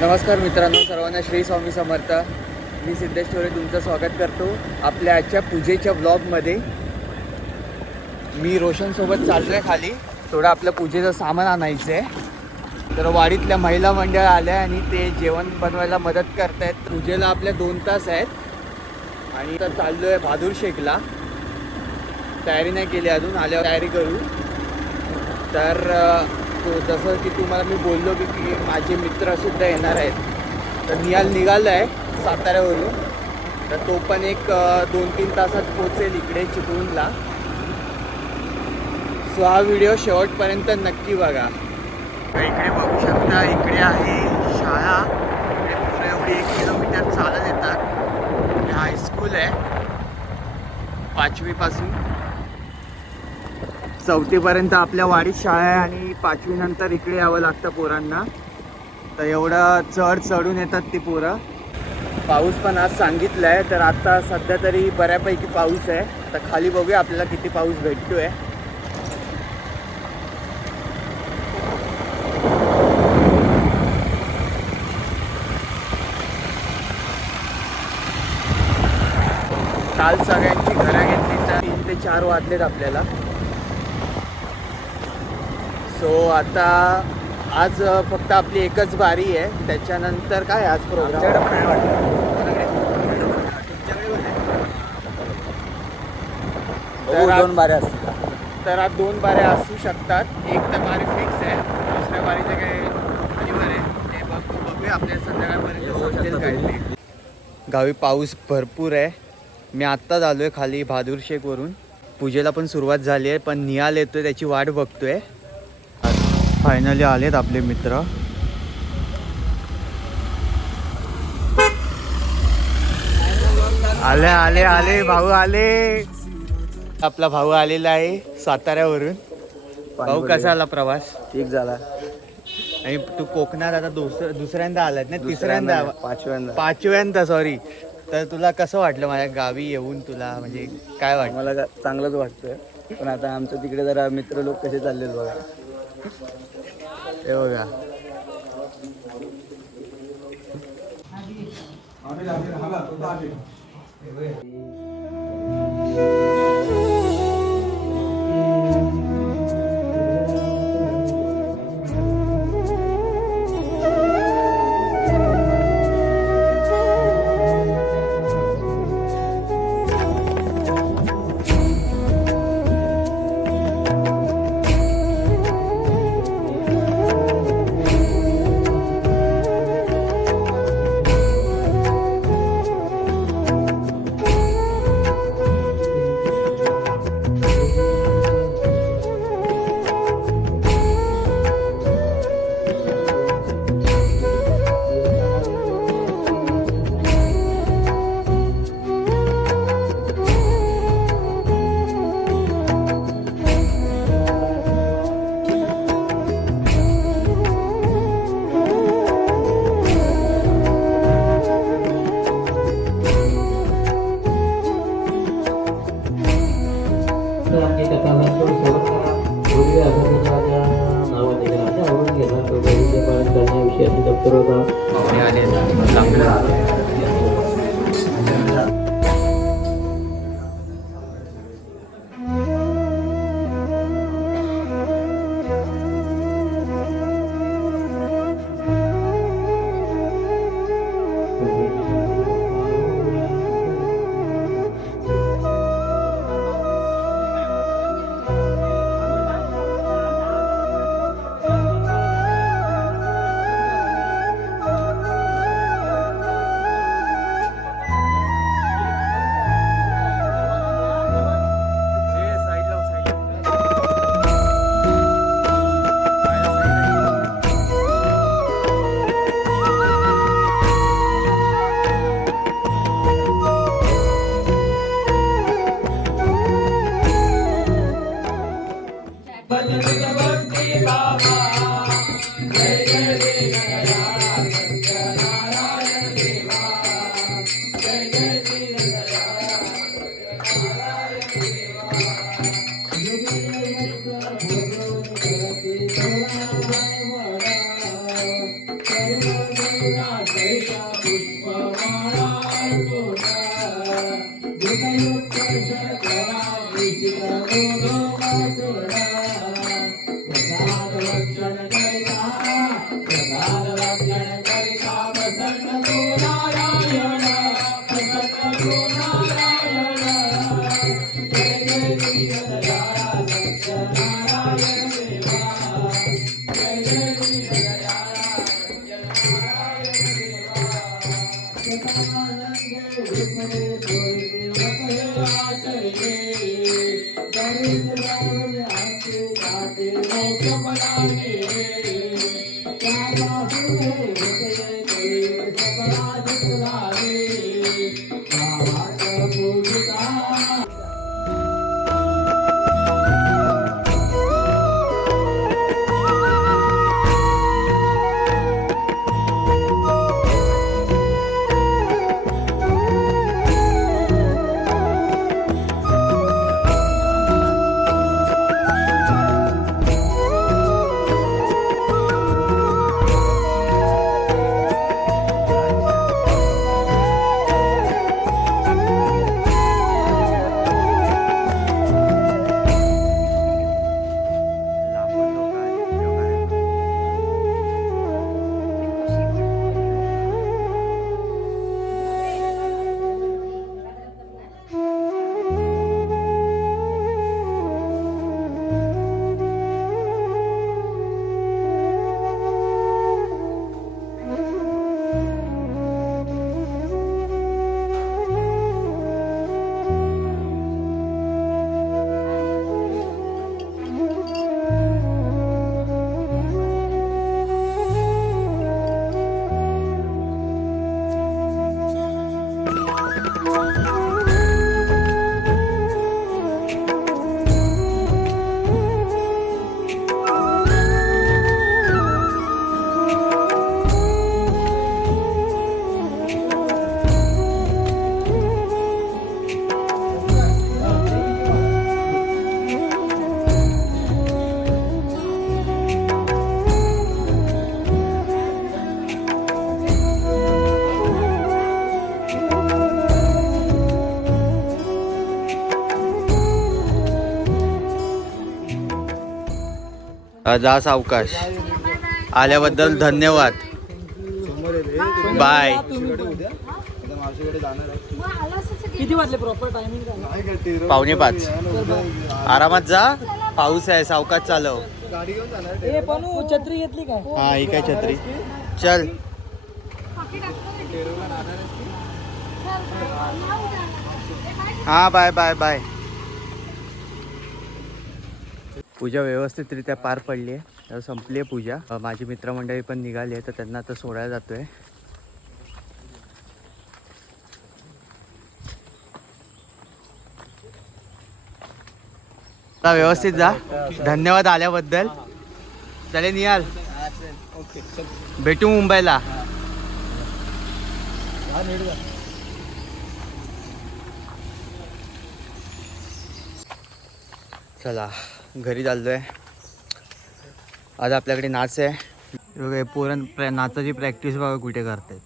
नमस्कार मित्रांनो, सर्वांना श्री स्वामी समर्थ. मी सिद्धेश ठोरे तुमचं स्वागत करतो आपल्या आजच्या पूजेच्या ब्लॉगमध्ये. मी रोशनसोबत चाललो आहे खाली. थोडं आपलं पूजेचं सामान आणायचं आहे. तर वाडीतल्या महिला मंडळ आल्या आणि ते जेवण बनवायला मदत करत आहेत. पूजेला आपल्या 2 तास आहेत आणि तर चाललो आहे बहादूर शेखला. तयारी नाही केली अजून, आल्यावर तयारी करू. तर जसं की तुम्हाला मी बोललो की माझे मित्रसुद्धा येणार आहेत. तर निहाल निघाला आहे साताऱ्यावरून. तर तो पण एक 2-3 तासात पोचेल इकडे चिपळूणला. सो हा व्हिडिओ शेवटपर्यंत नक्की बघा. इकडे बघू शकता, इकडे आहे शाळा. इकडे पुढे एवढी 1 किलोमीटर चालत येतात. हायस्कूल आहे 5वी पासून 4थी पर्यंत आपल्या वाडीत शाळा आहे आणि 5वी नंतर इकडे यावं लागतं पोरांना. तर एवढं चढून येतात ती पोरं. पाऊस पण आज सांगितलं आहे. तर आता सध्या तरी बऱ्यापैकी पाऊस आहे. तर खाली बघूया आपल्याला किती पाऊस भेटतोय. काल सगळ्यांची घरं घेतली तर 3 ते 4 वाजलेत आपल्याला. सो आता आज फक्त आपली एकच बारी आहे. त्याच्यानंतर काय आज प्रोग्राम तर 2 बाऱ्या असतात. तर आज 2 बाऱ्या असू शकतात. एक तर बारी फिक्स आहे, दुसऱ्या बारीचं काय खालीवर आहे ते बघूया आपल्या संध्याकाळपर्यंत समजेल काय ते. गावी पाऊस भरपूर आहे. मी आत्ताच आलो आहे खाली बहादूर शेखवरून. पूजेला पण सुरुवात झाली आहे, पण निहाल येतोय त्याची वाट बघतोय. फायनली आलेत आपले मित्र. आले आले आले भाऊ आले. आपला भाऊ आलेला आहे साताऱ्यावरून. भाऊ कसा आला प्रवास? ठीक झाला. आणि तू कोकणात आता दुसऱ्यांदा आलात ना? तिसऱ्यांदा? पाचव्यांदा सॉरी. तर तुला कसं वाटलं माझ्या गावी येऊन? तुला म्हणजे काय वाटलं? मला चांगलंच वाटतंय. पण आता आमच्या तिकडे जरा मित्र लोक कसे चाललेत बघा. हे बघा, जा सावकाश. आल्याबद्दल धन्यवाद. बाय. किती वाजले प्रॉपर टायमिंग काय? 4:45. आरामात जा. पाऊस आहे, सावकाश चालव. ए पनू छत्री घेतली काय? हा ही काय छत्री. चल. हा बाय बाय बाय. पूजा व्यवस्थितरित्या पार पडली आहे. संपली आहे पूजा. माझी मित्रमंडळी पण निघाली आहे, तर त्यांना आता सोडायला जातोय. व्यवस्थित जा. धन्यवाद आल्याबद्दल. चले निहाल, भेटू मुंबईला. चला घरी चाललोय. आज आपल्याकडे नाच आहे. पोरण नाचाची प्रॅक्टिस बघा कुठे करतायत.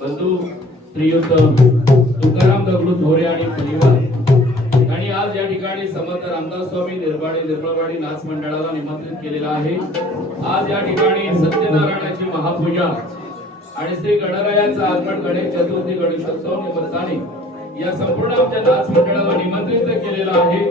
बंधू श्रीयुत तुकाराम दगडू धोरे आणि परिवार आणि आज या ठिकाणी समर्थ रामदास स्वामी निर्मळवाडी नाच मंडळाला निमंत्रित केलेला आहे. आज या ठिकाणी सत्यनारायणाची महापूजा आणि श्री गणरायाचा आगमन, गणेश चतुर्थी, गणेशोत्सव निमित्ताने या संपूर्ण आमच्या नाच मंडळाला निमंत्रित केलेला आहे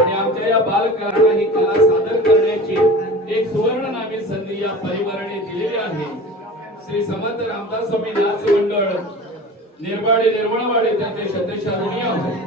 आणि आमच्या या बालकारांना ही कला सादर करण्याची एक सुवर्ण नामी संधी या परिवाराने दिलेली आहे. श्री समर्थ रामदास स्वामी नाच मंडळ निर्मळवाडी त्यांचे शतशालिनी आहे.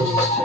Thank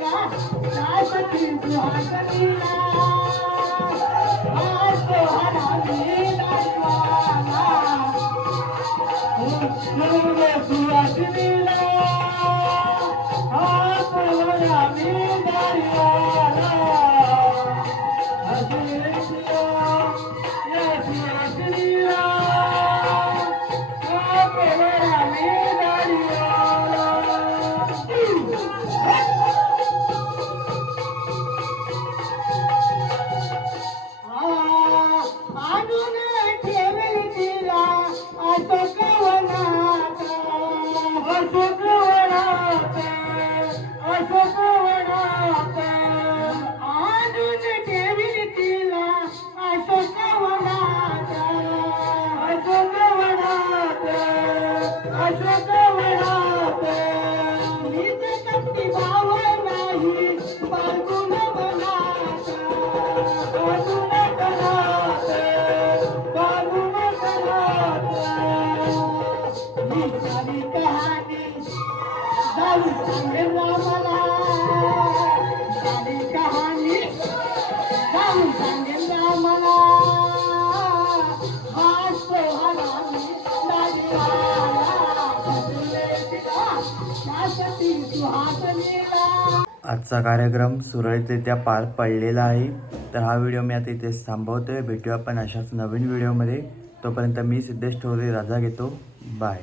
you. त्यासाठी सुहासनीला आज सोहराने दाटवाला सुहासनीला आज सोहराने दाटवाला आजचा कार्यक्रम सुरळीतरित्या पार पडलेला आहे. तर हा व्हिडिओ मी आता इथेच थांबवतोय. भेटूया आपण अशाच नवीन व्हिडिओमध्ये. तोपर्यंत मी सिद्धेश ठोरे रजा घेतो. बाय.